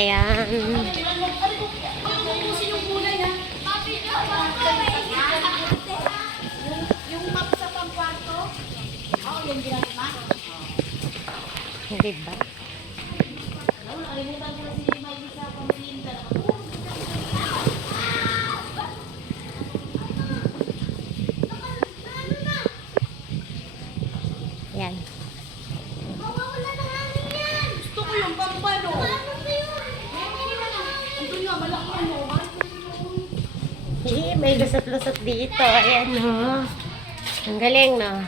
Ayan. Yung map sa pangkwarto, oh, yung ginagawa. Diba? Si Miley sa pamilinda. Ayan. Gusto ko yung pampano. Malaki ano. May lusot-lusot dito. Ayan, no. Ang galing, no?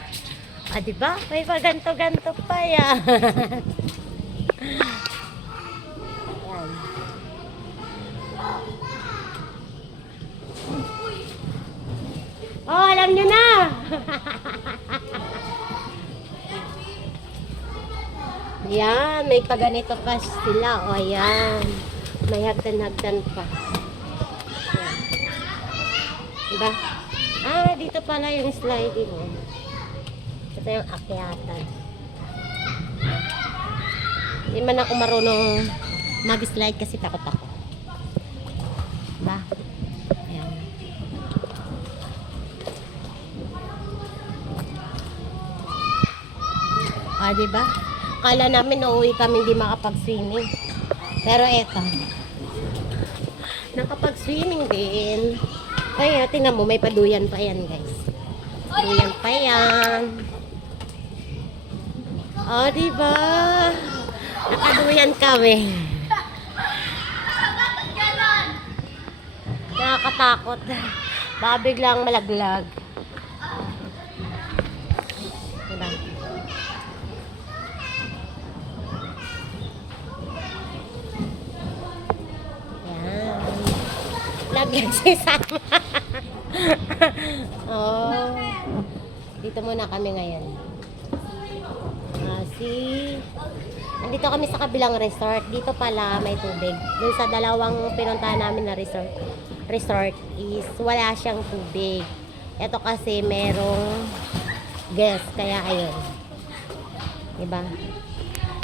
Ah, di ba? May paganto-ganto pa yan. Ayan. Oh, alam nyo na! Yan, may paganito pa sila. O, yan. May hagdan-hagdan pa. Diba? Ah, dito pala yung sliding. Oh. Ito yung akyatan. Hindi man ako marunong mag-slide kasi takot ako. Diba? Ayan. Ah, diba? Kala namin uuwi kami hindi makapag-swimming. Pero eto. Nakapag-swimming din. Ay, ah, tingnan mo, may paduyan pa yan, guys. Paduyan pa yan. Oh, di ba? Nakaduyan kami. Nakakatakot. Baka biglang malaglag. Laglag si Sama. oh. Dito muna kami ngayon. Ah, si... Nandito kami sa kabilang resort. Dito pala may tubig. Doon sa dalawang pinuntahan namin na resort, resort is wala siyang tubig. Ito kasi merong guest. Kaya ayun. Diba?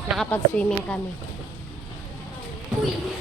Nakapag-swimming kami. Yan.